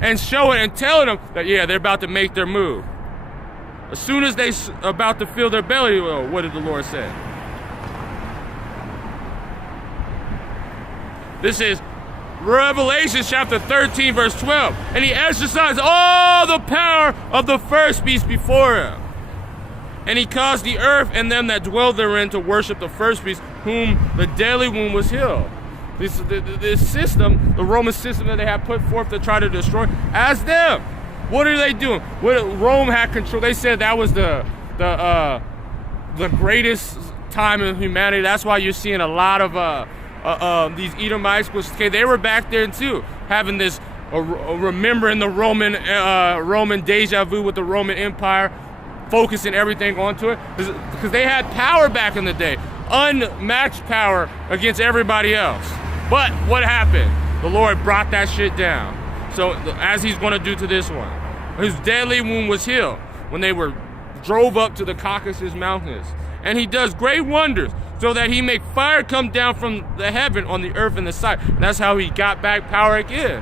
And showing and telling them that, yeah, they're about to make their move. As soon as they're about to fill their belly, well, what did the Lord say? This is Revelation chapter 13, verse 12. And he exercised all the power of the first beast before him. And he caused the earth and them that dwell therein to worship the first beast, whom the deadly wound was healed. This system, the Roman system that they have put forth to try to destroy, as them. What are they doing? Rome had control. They said that was the greatest time in humanity. That's why you're seeing a lot of these Edomites, which they were back there too, having this remembering the Roman deja vu with the Roman Empire, focusing everything onto it, because they had power back in the day, unmatched power against everybody else. But what happened? The Lord brought that shit down. So as he's going to do to this one, his deadly wound was healed when they were drove up to the Caucasus Mountains. And he does great wonders so that he make fire come down from the heaven on the earth and the sky. And that's how he got back power again.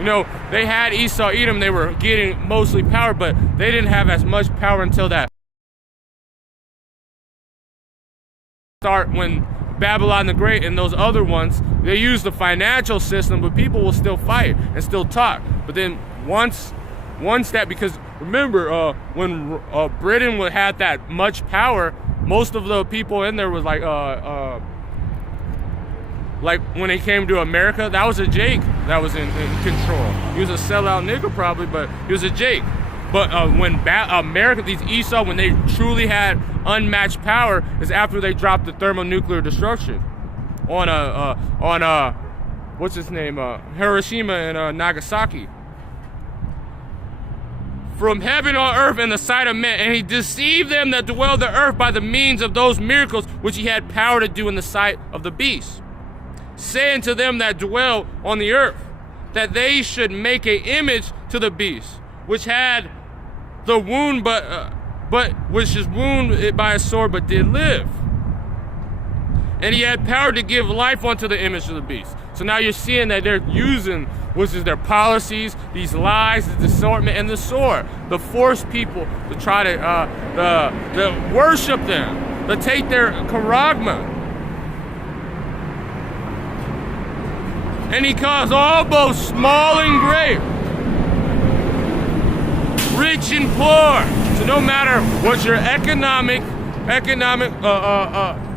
You know, they had Esau, Edom, they were getting mostly power, but they didn't have as much power until that start when Babylon the Great and those other ones, they use the financial system, but people will still fight and still talk. But then once that, because remember, when Britain had that much power, most of the people in there was like when it came to America, that was a Jake that was in control. He was a sellout nigga probably, but he was a Jake. But when America, these Esau, when they truly had unmatched power, is after they dropped the thermonuclear destruction on what's his name, Hiroshima and Nagasaki. From heaven on earth in the sight of men, and he deceived them that dwell the earth by the means of those miracles which he had power to do in the sight of the beast, saying to them that dwell on the earth, that they should make an image to the beast, which had the wound, but which is wounded by a sword, but did live. And he had power to give life unto the image of the beast. So now you're seeing that they're using, which is their policies, these lies, the assortment, and the sword, to force people to try to worship them, to take their charagma. And he calls all both small and great, rich and poor. So no matter what your economic,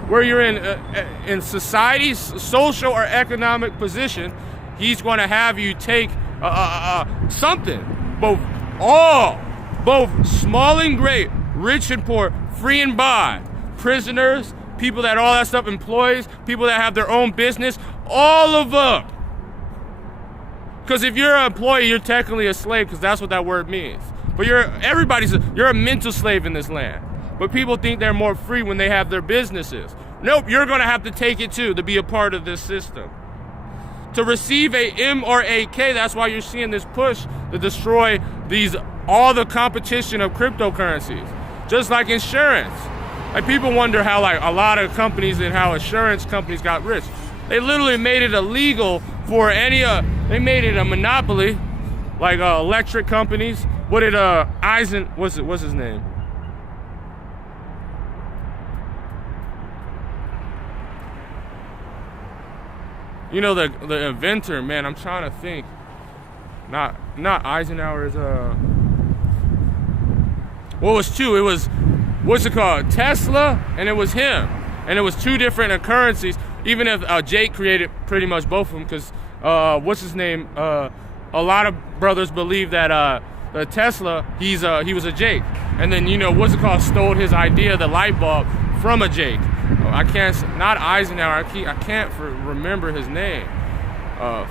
where you're in society's social or economic position, he's going to have you take something, both small and great, rich and poor, free and bond, prisoners, people that all that stuff, employees, people that have their own business, all of them. Because if you're an employee, you're technically a slave, because that's what that word means. But you're a mental slave in this land. But people think they're more free when they have their businesses. Nope, you're going to have to take it too to be a part of this system. To receive a M or a K, that's why you're seeing this push to destroy all the competition of cryptocurrencies. Just like insurance. Like people wonder how like a lot of companies and how insurance companies got rich. They literally made it illegal for they made it a monopoly, like electric companies. What did what's his name? You know, the inventor, man, I'm trying to think. Not Eisenhower, is what was two? It was, what's it called? Tesla, and it was him. And it was two different currencies, even if Jake created pretty much both of them, because what's his name? A lot of brothers believe that the Tesla, he was a Jake. And then, you know, what's it called? Stole his idea, the light bulb, from a Jake. I can't, not Eisenhower, I can't remember his name.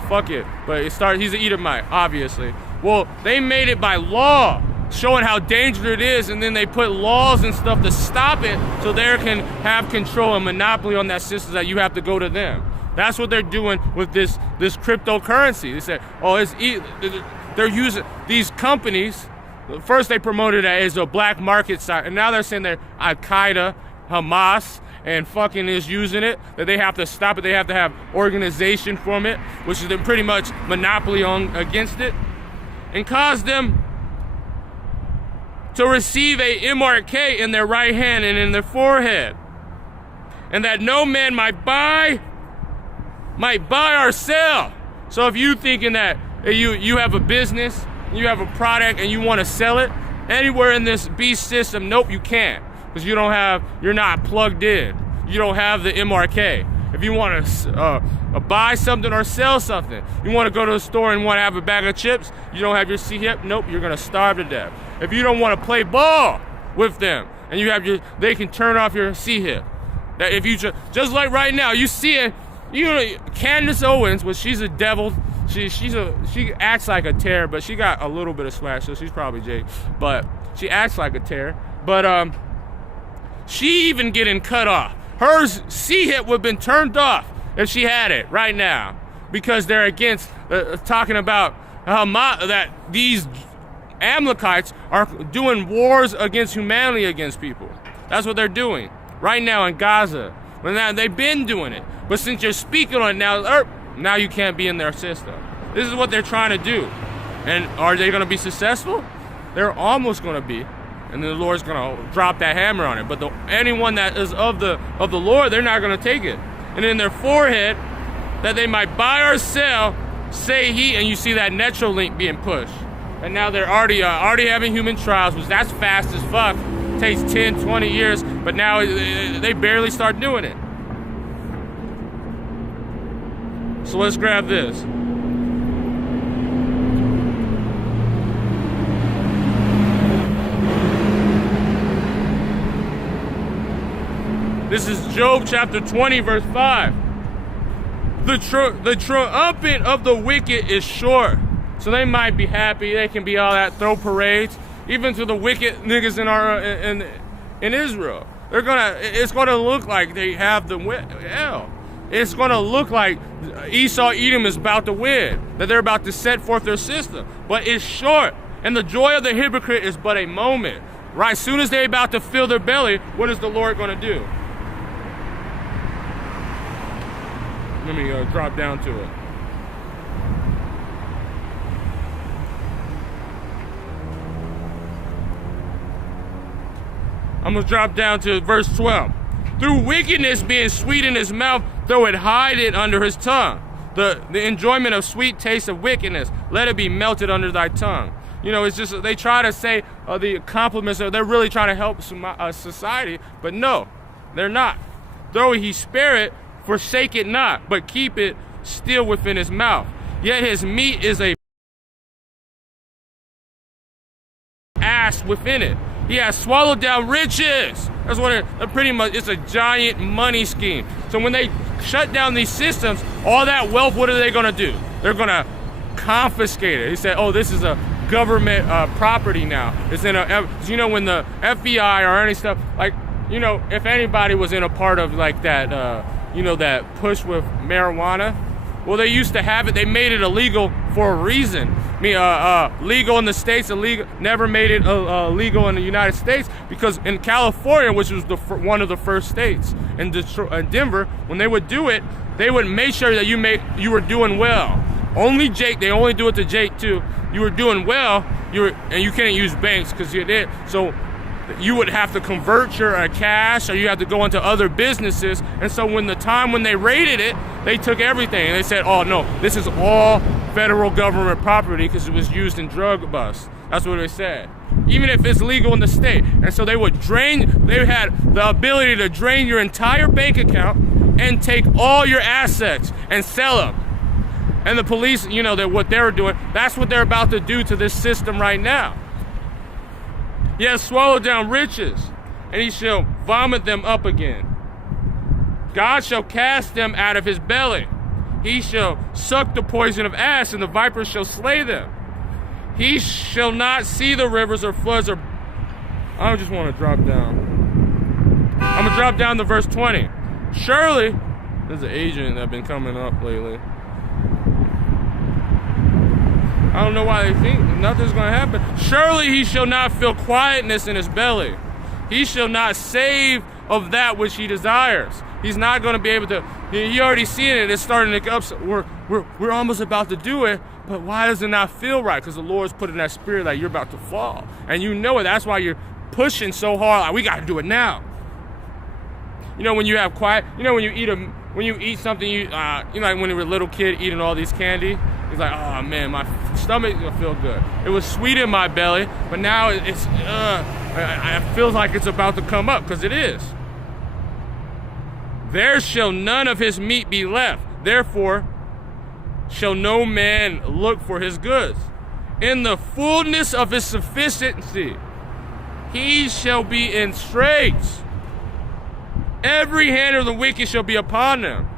Fuck it. But he's an Edomite, obviously. Well, they made it by law, showing how dangerous it is, and then they put laws and stuff to stop it so they can have control and monopoly on that system that you have to go to them. That's what they're doing with this cryptocurrency. They say, oh, they're using these companies. First they promoted it as a black market site, and now they're saying they're Al-Qaeda, Hamas, and fucking is using it, that they have to stop it. They have to have organization from it, which is pretty much monopoly against it, and cause them to receive a MRK in their right hand and in their forehead, and that no man might buy or sell. So if you thinking that you have a business, you have a product, and you want to sell it anywhere in this beast system, nope, you can't. Because you're not plugged in. You don't have the MRK. If you want to buy something or sell something, you want to go to the store and want to have a bag of chips, you don't have your C-hip, nope, you're going to starve to death. If you don't want to play ball with them, and you have they can turn off your C-hip. That if you just like right now, you see it, Candace Owens, which she's a devil, she acts like a tear, but she got a little bit of swag, so she's probably Jake, but she acts like a tear. But she even getting cut off. Her C-hip would have been turned off if she had it right now, because they're against talking about that these Amalekites are doing wars against humanity against people. That's what they're doing right now in Gaza. They've been doing it, but since you're speaking on it now you can't be in their system. This is what they're trying to do, and are they going to be successful? They're almost going to be. And the Lord's going to drop that hammer on it. But anyone that is of the Lord, they're not going to take it. And in their forehead, that they might buy or sell, say he, and you see that Netralink being pushed. And now they're already having human trials, which that's fast as fuck. It takes 10, 20 years, but now they barely start doing it. So let's grab this. This is Job chapter 20, verse 5. The triumphant of the wicked is short. So they might be happy, they can be all that, throw parades, even to the wicked niggas in Israel. It's gonna look like they have the hell. It's gonna look like Esau Edom is about to win, that they're about to set forth their system. But it's short, and the joy of the hypocrite is but a moment. Right, as soon as they're about to fill their belly, what is the Lord gonna do? Let me drop down to it. I'm going to drop down to verse 12. Through wickedness being sweet in his mouth, though it hide it under his tongue. the enjoyment of sweet taste of wickedness. Let it be melted under thy tongue. You know, it's just, they try to say the compliments, they're really trying to help society, but no, they're not. Though he spare it, forsake it not, but keep it still within his mouth. Yet his meat is a ass within it. He has swallowed down riches. That's what pretty much, it's a giant money scheme. So when they shut down these systems, all that wealth, what are they gonna do? They're gonna confiscate it. He said, oh, this is a government property now. It's in a, you know, when the FBI or any stuff, like, you know, if anybody was in a part of like that, you know, that push with marijuana, well, they used to have it. They made it illegal for a reason. I mean, legal in the States, illegal, never made it legal in the United States, because in California, which was one of the first states, in Detroit, Denver, when they would do it, they would make sure that you were doing well. Only Jake, they only do it to Jake too. You were doing well, and you can't use banks because you did. So you would have to convert your cash, or you have to go into other businesses. And so when they raided it, they took everything. And they said, oh no, this is all federal government property because it was used in drug busts. That's what they said. Even if it's legal in the state. And so they had the ability to drain your entire bank account and take all your assets and sell them. And the police, you know, what they're doing, that's what they're about to do to this system right now. He has swallowed down riches, and he shall vomit them up again. God shall cast them out of his belly. He shall suck the poison of ass, and the vipers shall slay them. He shall not see the rivers or floods or... I just want to drop down. I'm going to drop down to verse 20. Surely, there's an agent that's been coming up lately. I don't know why they think nothing's going to happen. Surely he shall not feel quietness in his belly. He shall not save of that which he desires. He's not going to be able to. You already seen it. It's starting to go up. So we're almost about to do it. But why does it not feel right? Because the Lord's put in that spirit that you're about to fall. And you know it. That's why you're pushing so hard. Like, we got to do it now. You know, when you have quiet. You know, when you eat something, you know, like when you were a little kid eating all these candy. It's like, oh man, my stomach's gonna feel good. It was sweet in my belly, but now it feels like it's about to come up, because it is. There shall none of his meat be left. Therefore shall no man look for his goods. In the fullness of his sufficiency, he shall be in straits. Every hand of the wicked shall be upon them.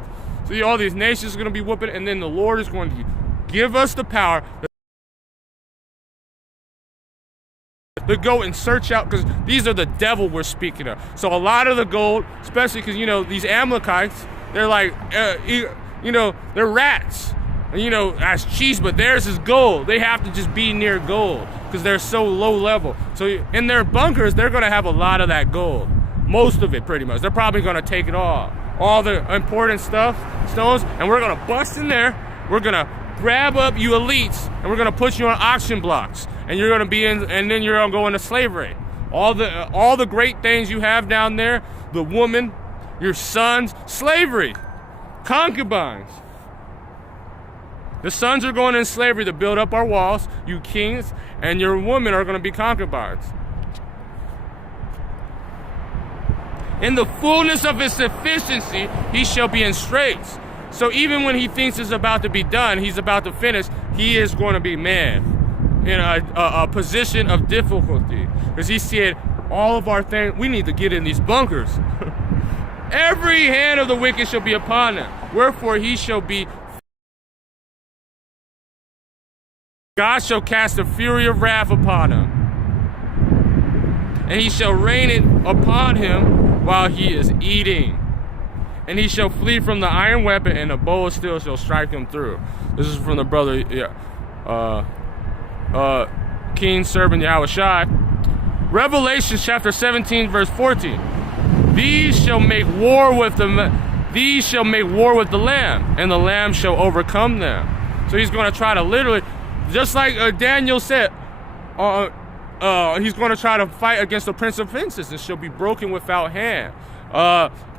See, all these nations are going to be whooping, and then the Lord is going to give us the power to go and search out, because these are the devil we're speaking of. So a lot of the gold, especially because, you know, these Amalekites, they're like, you know, they're rats. You know, that's cheese, but theirs is gold. They have to just be near gold because they're so low level. So in their bunkers, they're going to have a lot of that gold. Most of it, pretty much. They're probably going to take it all the important stuff, stones, and we're going to bust in there. We're going to grab up you elites, and we're going to put you on auction blocks, and you're going to be in, and then you're going to go into slavery. All the great things you have down there, the woman, your sons, slavery, concubines. The sons are going in slavery to build up our walls, you kings, and your women are going to be concubines. In the fullness of his sufficiency, he shall be in straits. So even when he thinks it's about to be done, he's about to finish, he is going to be man in a position of difficulty. Because he said, all of our things, we need to get in these bunkers. Every hand of the wicked shall be upon them. Wherefore he shall be, God shall cast a fury of wrath upon him. And he shall rain it upon him while he is eating. And he shall flee from the iron weapon, and the bow of steel shall strike him through. This is from the brother, King servant Yahushai. Revelation chapter 17, verse 14. These shall make war with the Lamb, and the Lamb shall overcome them. So he's going to try to literally, just like Daniel said, he's going to try to fight against the Prince of Princes, and shall be broken without hand.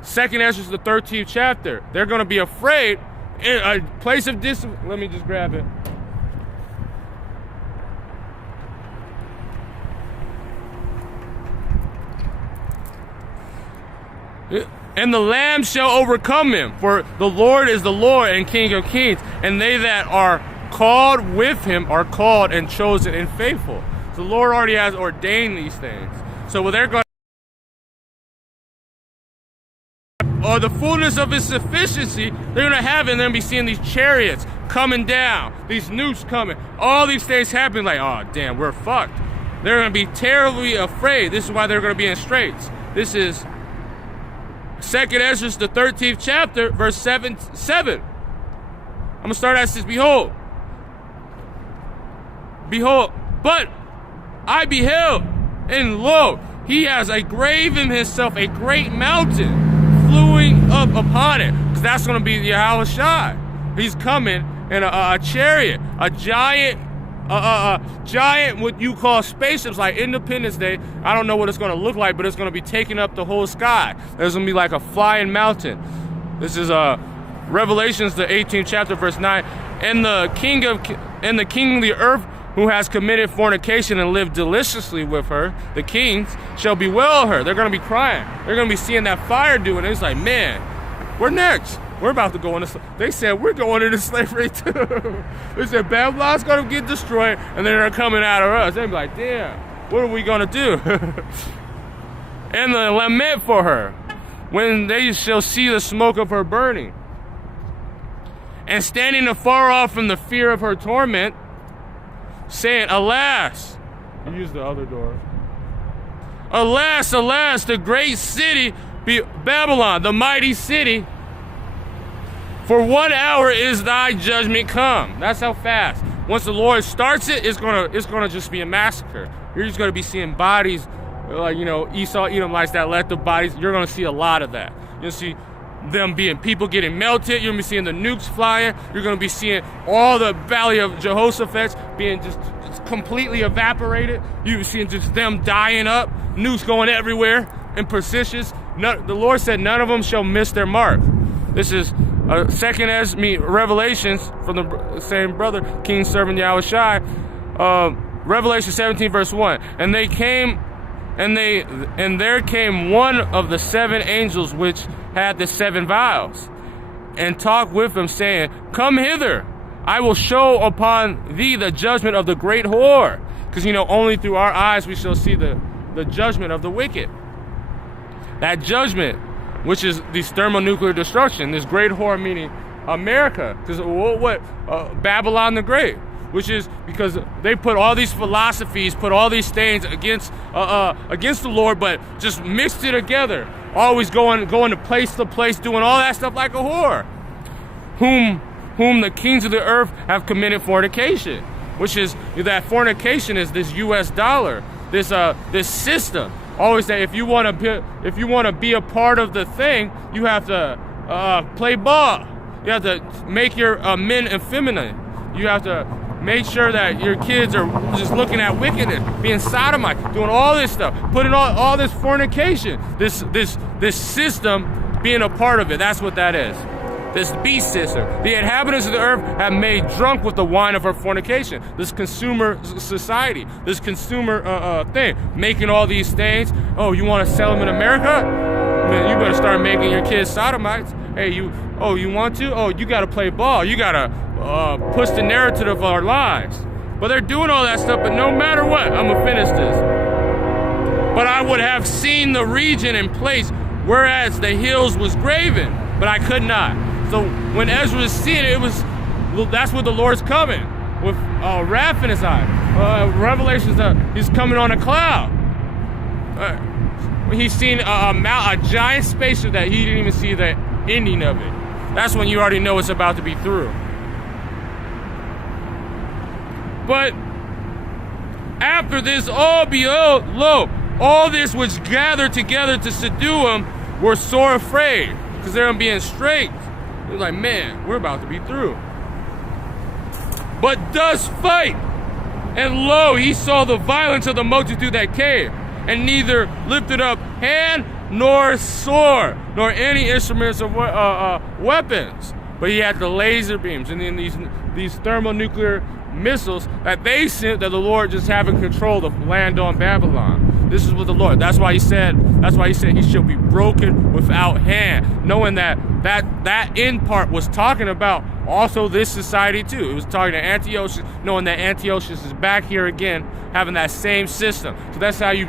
Second Ezra, the 13th chapter. They're going to be afraid, a place of discipline. Let me just grab it. And the Lamb shall overcome him, for the Lord is the Lord and King of kings, and they that are called with him are called and chosen and faithful. So the Lord already has ordained these things. So when they're going or the fullness of his sufficiency, they're going to have it, and they're going to be seeing these chariots coming down, these nukes coming, all these things happening, like, oh, damn, we're fucked. They're going to be terribly afraid. This is why they're going to be in straits. This is 2nd Ezra, the 13th chapter, verse 7. I'm going to start as this. Behold, but I beheld, and lo, he has a grave in himself, a great mountain, flowing up upon it. Because that's going to be Yahweh Shai. He's coming in a chariot, a giant, what you call spaceships, like Independence Day. I don't know what it's going to look like, but it's going to be taking up the whole sky. There's going to be like a flying mountain. This is Revelations, the 18th chapter, verse 9. And the king of the earth, who has committed fornication and lived deliciously with her, the kings, shall bewail her. They're going to be crying. They're going to be seeing that fire doing it. It's like, man, we're next. We're about to go into. They said we're going into slavery too. They said Babylon's going to get destroyed, and then they're coming out of us. They'll be like, damn, what are we going to do? And the lament for her, when they shall see the smoke of her burning, and standing afar off from the fear of her torment, saying, alas, you use the other door. Alas, alas, the great city, Babylon, the mighty city, for 1 hour is thy judgment come. That's how fast. Once the Lord starts it, it's gonna just be a massacre. You're just gonna be seeing bodies, like, you know, Esau, Edom likes that, let the bodies. You're gonna see a lot of that. You'll see them being people getting melted. You're gonna be seeing the nukes flying. You're gonna be seeing all the valley of Jehoshaphat being just completely evaporated. You're seeing just them dying up, nukes going everywhere in precisions. The Lord said none of them shall miss their mark. This is Revelations from the same brother, King Servant Yahweh Shai. Revelation 17 verse 1. And there came one of the 7 angels which had the 7 vials, and talked with him, saying, come hither, I will show upon thee the judgment of the great whore. Because, you know, only through our eyes we shall see the judgment of the wicked. That judgment, which is this thermonuclear destruction, this great whore, meaning America. Because Babylon the Great, which is because they put all these philosophies, put all these things against the Lord, but just mixed it together. Always going to place, doing all that stuff like a whore. Whom the kings of the earth have committed fornication, which is that fornication is this U.S. dollar, this system. Always say if you want to be a part of the thing, you have to play ball. You have to make your men effeminate. You have to make sure that your kids are just looking at wickedness, being sodomite, doing all this stuff, putting all this fornication, this system, being a part of it. That's what that is. This beast system. The inhabitants of the earth have made drunk with the wine of her fornication. This consumer society, this consumer thing, making all these things. Oh, you want to sell them in America? Man, you better start making your kids sodomites. Hey, you want to? Oh, you got to play ball. You got to push the narrative of our lives. But they're doing all that stuff, but no matter what, I'm going to finish this. But I would have seen the region and place whereas the hills was graven, but I could not. So when Ezra was seeing it, that's what the Lord's coming with wrath in his eye. Revelations, he's coming on a cloud. He's seen a giant spaceship that he didn't even see the ending of it. That's when you already know it's about to be through. But after this, all behold, lo, all this which gathered together to subdue him were sore afraid, because they're being straight. It was like, man, we're about to be through. But thus fight. And lo, he saw the violence of the multitude that came, and neither lifted up hand nor sword, nor any instruments of weapons. But he had the laser beams and then these thermonuclear missiles that they sent, that the Lord just having control to land on Babylon. This is what the Lord, that's why he said he shall be broken without hand, knowing that end part was talking about also this society too. It was talking to Antiochus, knowing that Antiochus is back here again, having that same system. So that's how you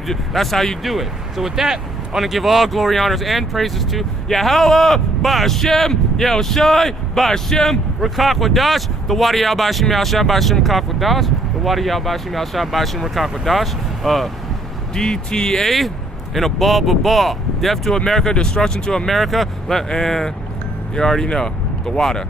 do it. So with that, I want to give all glory, honors, and praises to Yahweh, Ba'ashem, Yahushai, Ba'ashem, Rakakwadash, the Wadi Yal Ba'ashem Yal Ba'ashem Rakakwadash, the Wadi Yal Ba'ashem Yal Ba'ashem Rakakwadash, DTA, and a ball, death to America, destruction to America, and you already know, the Wada.